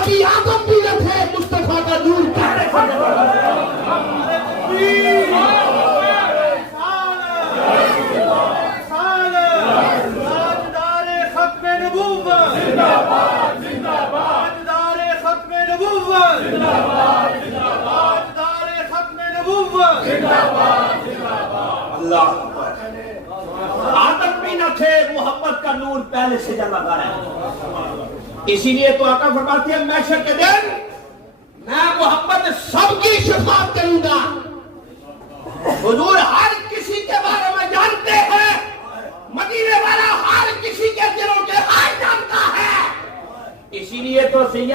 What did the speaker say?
ابھی آدم بھی نہ تھے، مصطفیٰ کا نور پہلے سے اللہ آدم بھی نہ تھے، محبت کا نور پہلے سے جلوہ ہے۔ اسی لیے تو آقا فرماتے ہیں محشر کے دن میں محمد سب کی شفاعت کروں گا۔ حضور ہر کسی کے بارے میں جانتے ہیں، مدینے والا ہر کسی کے دلوں کے حال جانتا ہے۔ اسی لیے تو سید